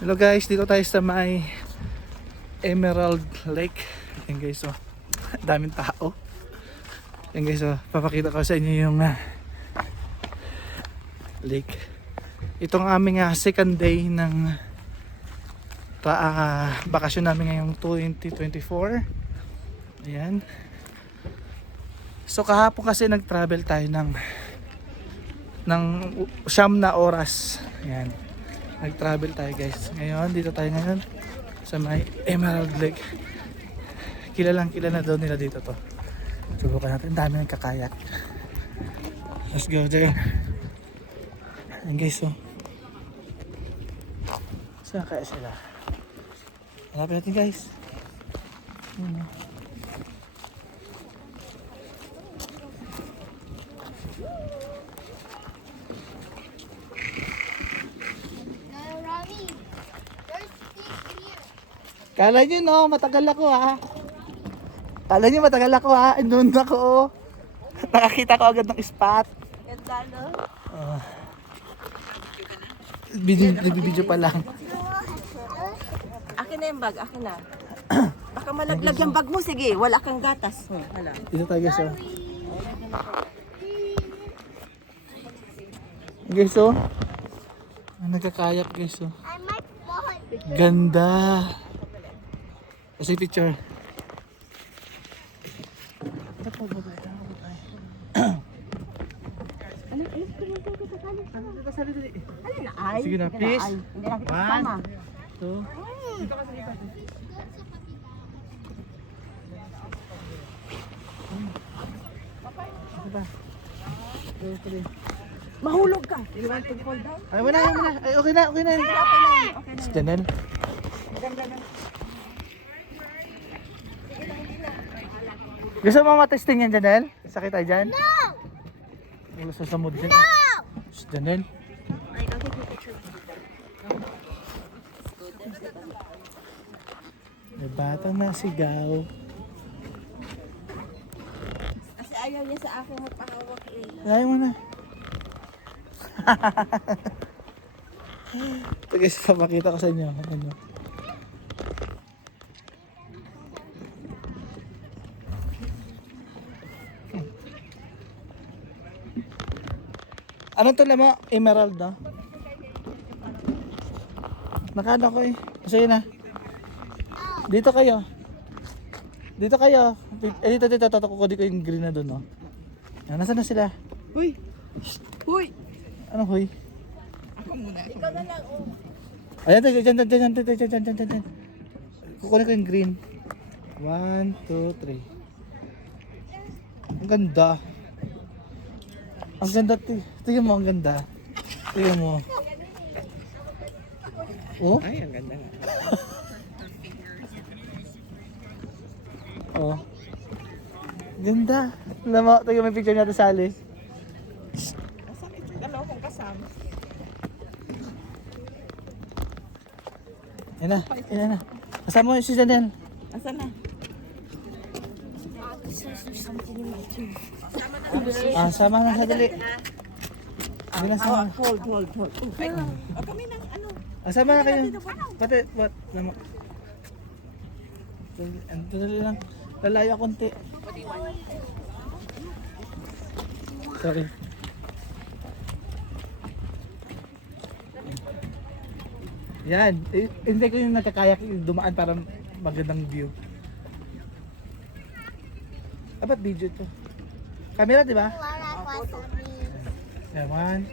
Hello guys, dito tayo sa may Emerald Lake. Ayan guys, oh. Daming tao. Ayan guys, oh. Papakita ko sa inyo yung lake. Itong aming second day ng bakasyon namin ngayong 2024. Ayan. So kahapon kasi nag-travel tayo ng 9 na oras. Ayan. Nag-travel tayo guys. Ngayon, dito tayo ngayon sa may Emerald Lake. Kilala daw nila dito to. Subukan natin. Dami nagkakayak. Let's go there. Ayan guys, oh. Saan kaya sila? Hanapin natin guys. Ayan, oh. Kala nyo no, matagal ako ha. Kala nyo matagal ako ha. Doon ako oh. Nakakita ko agad ng spot. Ganda no? Nagbibideo pa lang. Akin na yung bag, akin na. Baka malaglag yung bag mo, sige. Wala kang gatas. Hala. Dito tayo guys oh. Guys oh. Nagkakayak guys oh. Ganda. Kasi picture. Sige na, please. Hindi na kita kasama. 1, 2. Dito kasi dito. Ano ba? Mahulog ka. You want to fall down? Ay, wala. Ay, okay na. Okay na. Si Janelle. Gusto mo matesting yan, Janelle? Sakit tayo dyan? No! Gusto sa mood dyan? No! Si Janelle. May batang nasigaw. Kasi ayaw niya sa akin magpahawak eh. Ayaw mo na. Ito guys, papakita ko sa inyo. Ano? Anong to mo? Emerald no? Nakano ko eh. Kasi na. Dito kayo. Dito kayo. Dito. Kukunin ko yung green na doon no? Nasaan na sila? Huy! Huy! Anong huy? Ako muna. Ikaw na lang oh. Ayan, dyan. Kukunin ko yung green. 1, 2, 3. Ang ganda. Ang ganda, tingnan mo, ang ganda. Tingnan mo. Oh? Ay, ang ganda nga. Oh. Ganda. Alam mo, tingnan mo yung picture natin sa alis. Asan ito? Dalawa kong kasama. Yan na. Kasama mo si Janelle. Asan na? Sama na sa dali. Hindi na sama. Hold. Ay, kami nang ano. Sama na kayo. Pati, what? Lama. Dali lang. Lalayo konti. Sorry. Yan. Hindi ko yung nakakayak dumaan para magandang view. Dapat video to. Camera, di ba? Yan, 1,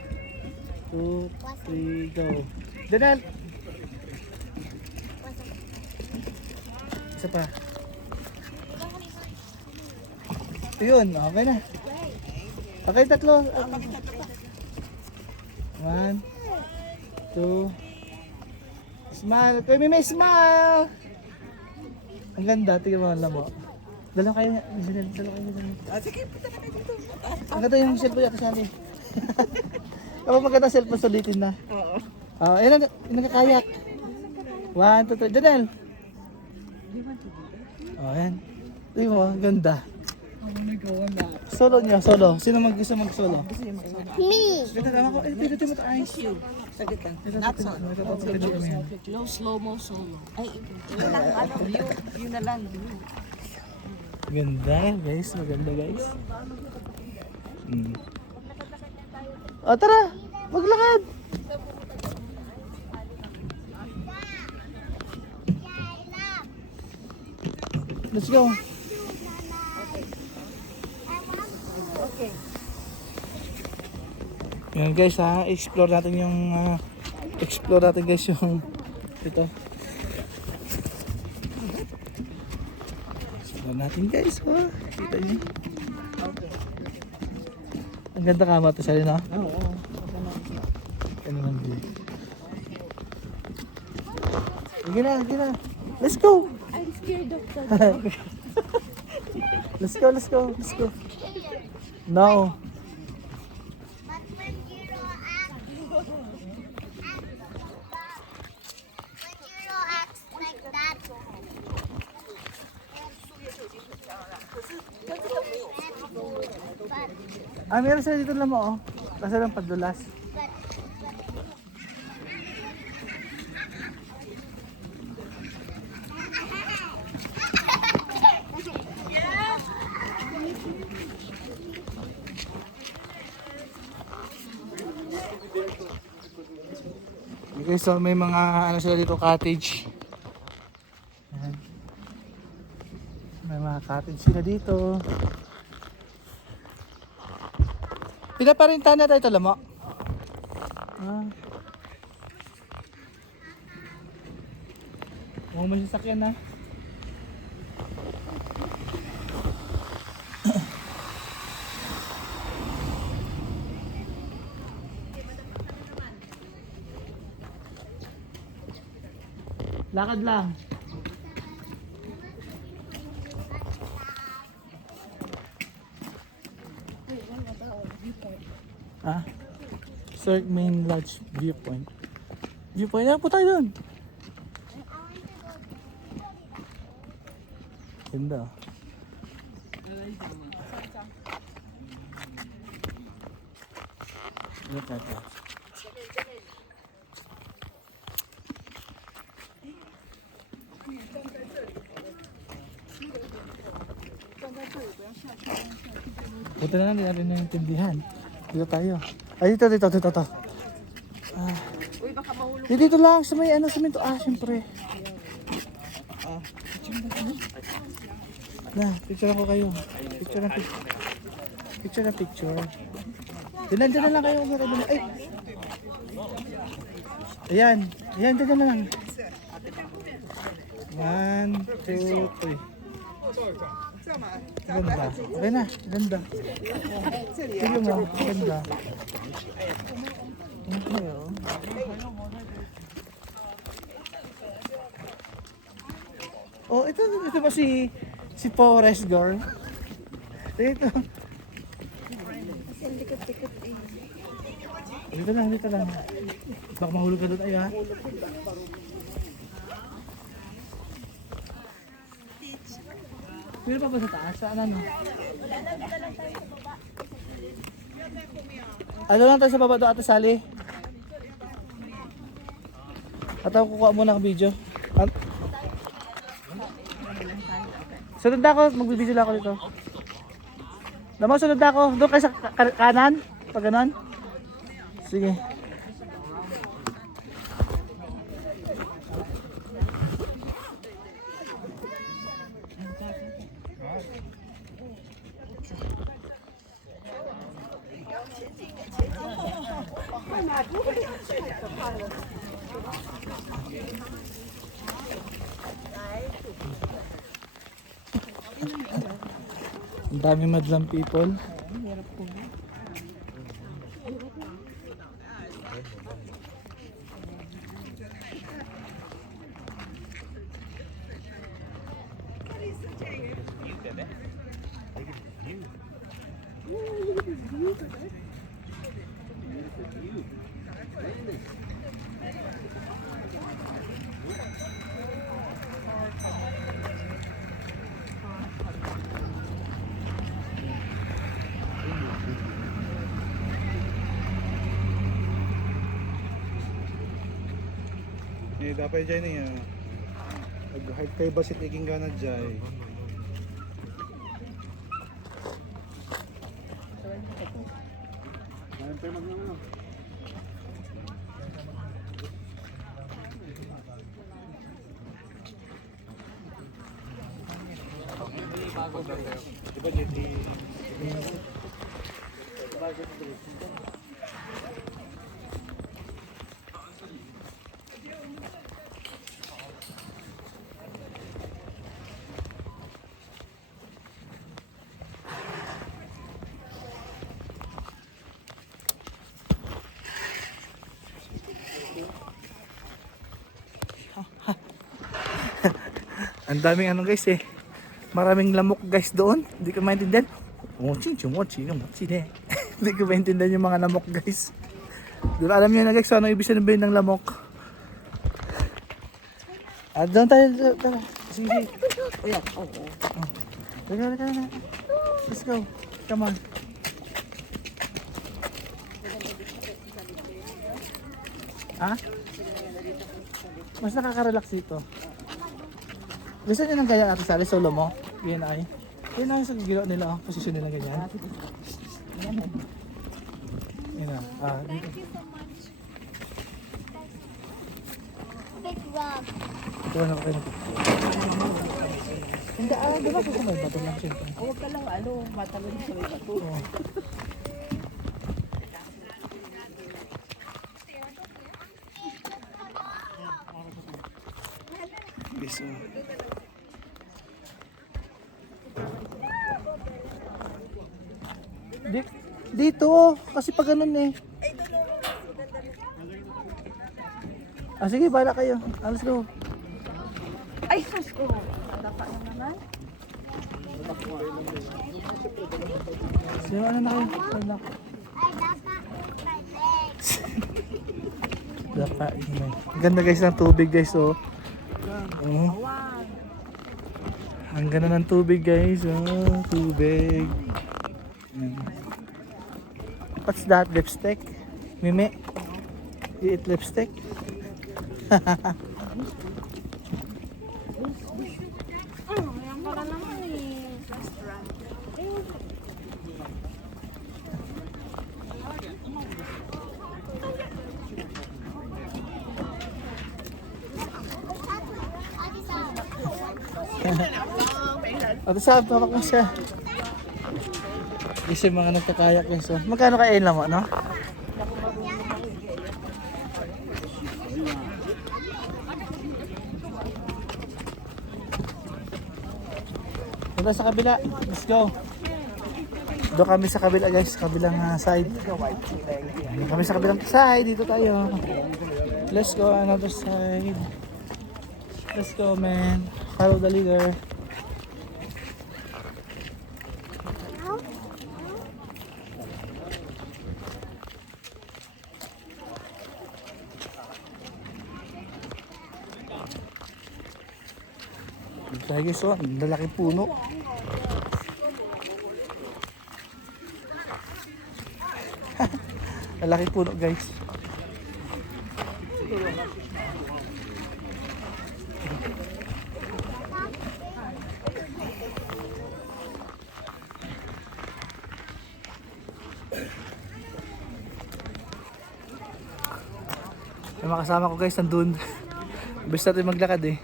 2, 3, go. Janelle! Isa pa. Yun, okay na. Okay, tatlo. 1, 2. Smile. Kuya, may smile! Ang ganda, tingnan mo, alam mo. Dalawa kayo, dalawa kayo. Sige, punta na kayo dito. Ang ganda yung cellphone yata sa akin. Kapag maganda cellphone, sulitin na. Oo. Ayun na, nagkakayak. 1, 2, 3. Janelle! Ayan. Tingnan mo, ang ganda. Solo niya, solo. Sino gusto mag-solo? Me. Ganda naman ko. Dito mo tayo. Saglit lang. Not so. Low, slow mo, solo. Ay, yun lang, ano, yun na lang. Ganda guys, maganda guys. O tara, maglakad. Let's go. Okay. Yan guys ha, explore natin yung guys yung ito. Explore natin guys ha. Kita niyo. Okay. Ang ganda kama to siya no? Oo. Ano man di. Sige na. Let's go. I'm scared of the Let's go. No. But when Hero acts like that, Meron sila dito lang mo oh. Kasi lang padulas. Okay, so may mga ano sila dito, cottage. Ayan. May mga cottage sila dito. Pinaparintahan na tayo ito, lamo. May sasakyan na. Lakad lang. Cirque Main Lodge Viewpoint. Viewpoint? Po tayo doon. Ganda. Look at that. Buti na lang, hindi natin naintindihan. Dito tayo. Ay, dito. Uy, baka mahulog. Dito lang, sa may ano, semento. Siyempre. Picture ako kayo. Picture. Diyan na lang kayo. Ay! Ayan, dyan na lang. 1, 2, 3. Ganda. Okay na, ganda. Tignan mo, ganda. Okay, oh. Oh, ito ba si Forrest Girl? Dito. Dito lang. Baka mahulog ka doon ay ha. Pwede pa ba sa taas? Saan ano? Ano lang tayo sa baba doon, Ate Sally? At ako kukuha muna ng video. Sunod na ako, magbibideo lang ako dito. Damo, sunod na ako. Doon kayo sa kanan? Pag ganon? Sige. Ang dami madlang people. Gapay dyan niya. Nag-hike kayo ba si Tiging Ganad dyan? Diba JT? Ang daming ano guys eh. Maraming lamok guys doon. Hindi ko maintindihan. Mochi eh. Hindi ko maintindihan yung mga lamok guys. Doon alam niyo na guys ano ibig sabihin ng lamok. Doon tayo. Tara. Sige. Ayan, oo. Tara. Let's go. Come on. Ha? Mas nakaka-relax dito. Gusto niyo ng ganyan Ate Sally, solo mo? Yan ay. Yan ay sa gilo nila, oh. Posisyon nila ganyan. Yan na. Dito. Big rock. Ito na ako kayo ng picture. Hindi, di ba susunod? Bato lang siya. Huwag ka lang, matalon sa may bato. Oo. Guys, dito, kasi pag ganun eh. Sige, bala kayo. Let's go. Ay, sus ko. Natapa na naman. Sige, ano na kayo? I dapat my legs. Dapa, ingay. Ganda guys ng tubig guys, oh. Ang ganda ng tubig guys, oh. Tubig. What's that? Lipstick? Mimi? You eat lipstick? Yan para naman eh. Restaurant. Ate Sab, tawag mo siya. Kasi mga nagkakayak guys, oh. Magkano kaya mo, no? Punta sa kabila. Let's go. Doon kami sa kabila guys, kabilang side. Doon kami sa kabilang side. Dito tayo. Let's go another side. Let's go man. Follow the leader. Kaya guys, oh, ang lalaking puno. Lalaking puno guys. Yung mga kasama ko guys nandun. Best natin maglakad eh.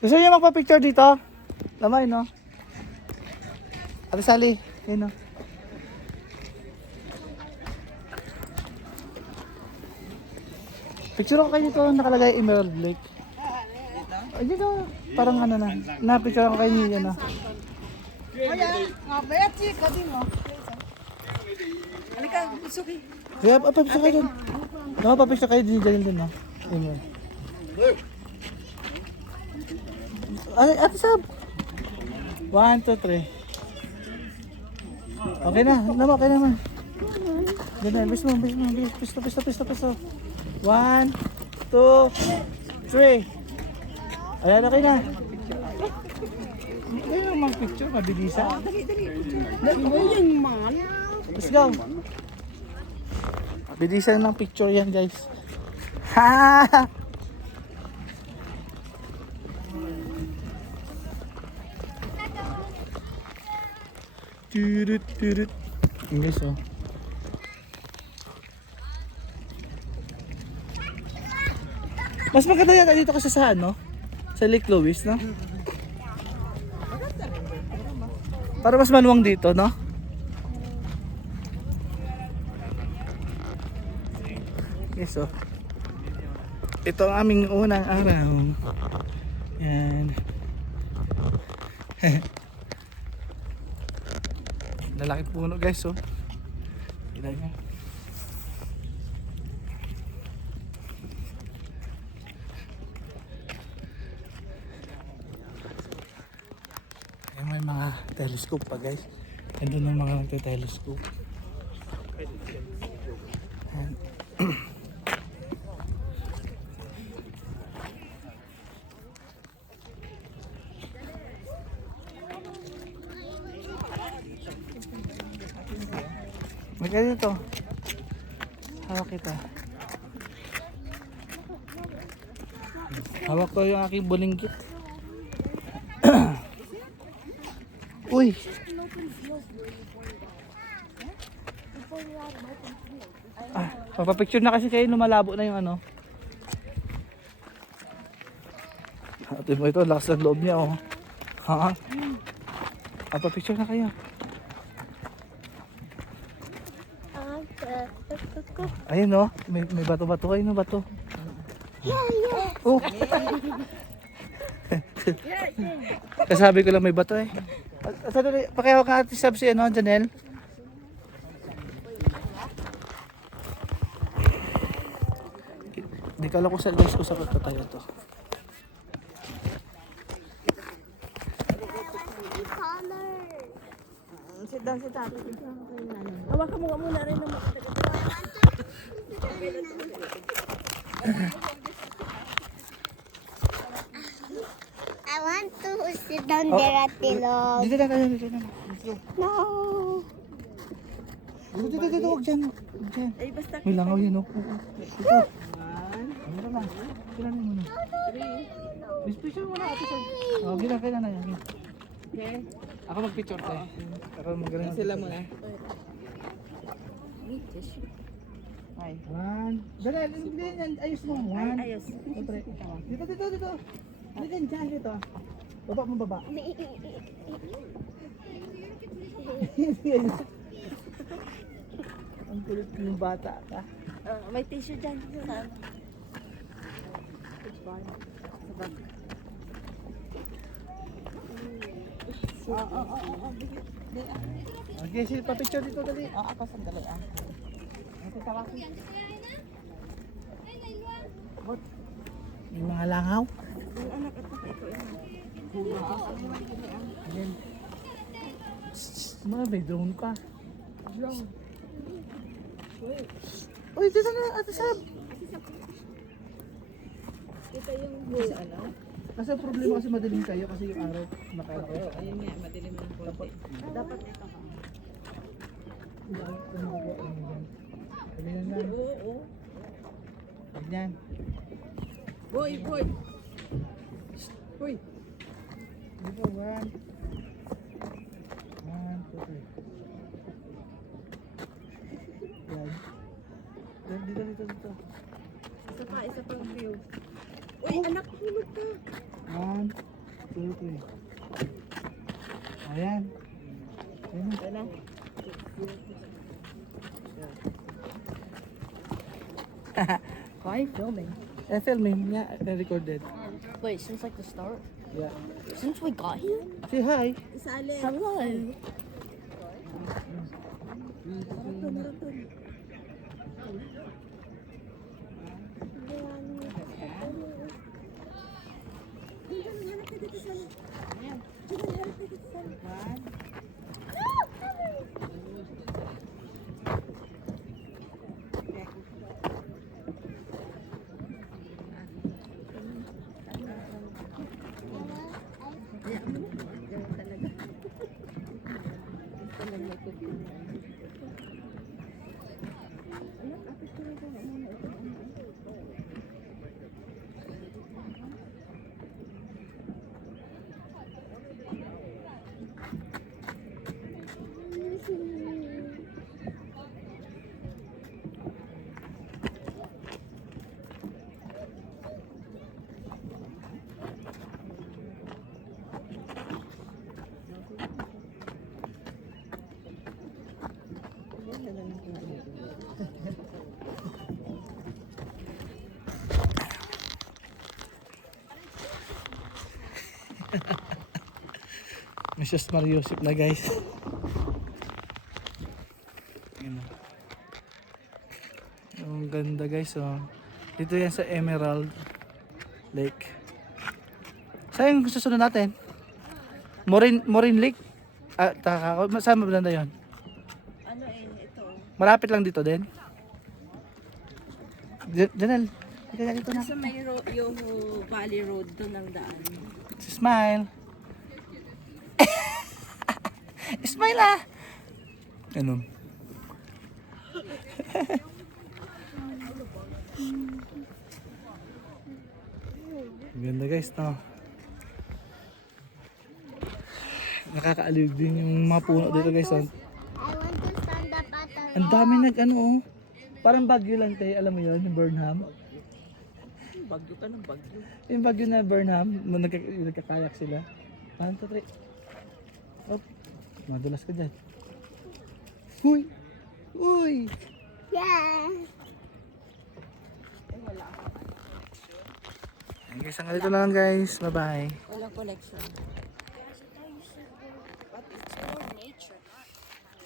Gusto niyo magpa-picture dito? Lamay, no? Ate Sally, yun, no? Picture ko kayo dito, nakalagay Emerald Lake. Ay, dito, parang ano na. Na-picture ko kayo niyo, no? Halika, isuki. Kaya, papicture kayo dun. No, papicture kayo din, no? Amen. Ay, Ate Sab. 1, 2, 3. Okay na, naman, okay naman. Ganun, bis mo. Pisto. 1, 2, 3. Ayan, okay na. Ayun, picture, mabilisan. Dali, dali. Yung man. Let's go. Mabilisan ng picture yan, guys. Ha! Turut, turut. Yung guys, oh. Mas maganda yata dito kasi sa ano? Sa Lake Louise, no? Para mas maluwang dito, no? Yes, so ito ang aming unang araw. Yan. Lalaki puno, guys, so kita nyo. Ay, may mga telescope pa, guys. Nandun ang mga nagte-telescope. Ayan. Magkano dito? Hawak kita. Hawak ko yung aking bulinggit. Uy! Papapicture na kasi kayo, lumalabo na yung ano. Ate mo ito, lakas ng loob niya, oh. Ha? Papapicture na kayo. Ayun, oh. May bato-bato kayo, no? Bato. Oh! Kasabi ko lang may bato, eh. Sandali, pakihawak ka Ate Sab si ano, Janelle. Hindi ka alam kung saan guys ko sa pagtatayo to. Sit down, sit down. Hawakan mo nga muna rin ng I want to sit down there at the log. Dito na tayo, dito na. No. Dito, huwag dyan. Huwag dyan. Ay, basta. May langaw yun, oh. Dito. Ano na? Kailan mo na? Miss picture mo na, Ate Sab. Oh, kailan na yan. Okay. Ako mag-picture tayo. Ako magaling. Sila muna. Ay. One. Janelle, hindi yan. Ayos mo. One. Ayos. Dito. Ano dyan, dito. Baba mo, baba. Ang kulit ng bata ka. May tissue dyan. Okay, sige, pa-picture dito dali. Ako sandali ah. May mga langaw. Yung anak at ito. Ayan. May drone pa. Uy, dito na, Ate Sab. Ito yung bull, ano? Kasi ang problema kasi madilim kayo kasi yung araw nakaano kayo. Ayun nga, madilim ng konti. Dapat ito ka. Ganyan lang. Oo. Ganyan. Boy! Boy! Dito, one. One, two, three. Yan. Yan, dito. Isa pang view. Uy, anak, hulog ka. One, two, three. Ayan. Ayan na. Ito na. Why are you filming? Filming. Yeah, I recorded. Wait, since like the start? Yeah. Since we got here? Say hi. Isali. Hello. Mrs. Mariusip na guys. Ayan. Ang ganda guys oh. Dito yan sa Emerald Lake. Saan yung susunod natin? Morin Lake? Ah, saan ba banda yun? Ano ito? Malapit lang dito din? Janelle, dito na. Sa may Yoho Valley Road doon ang daan. Smile. Smile ah. Ganun. Ganda guys, no? Nakakaaliw din yung mga puno dito guys. Oh. I want to stand up at the Ang dami oh. Parang Baguio lang tayo, alam mo yun, yung Burnham. Bagyo ka ng bagyo. Yung Baguio na Burnham, nagkakayak sila. 1, 2, 3. Oh, madulas ka dyan. Huy! Uy! Yeah. Ayun guys, hanggang dito lang guys. Bye-bye. Walang connection.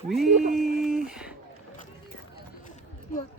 Wee! Look.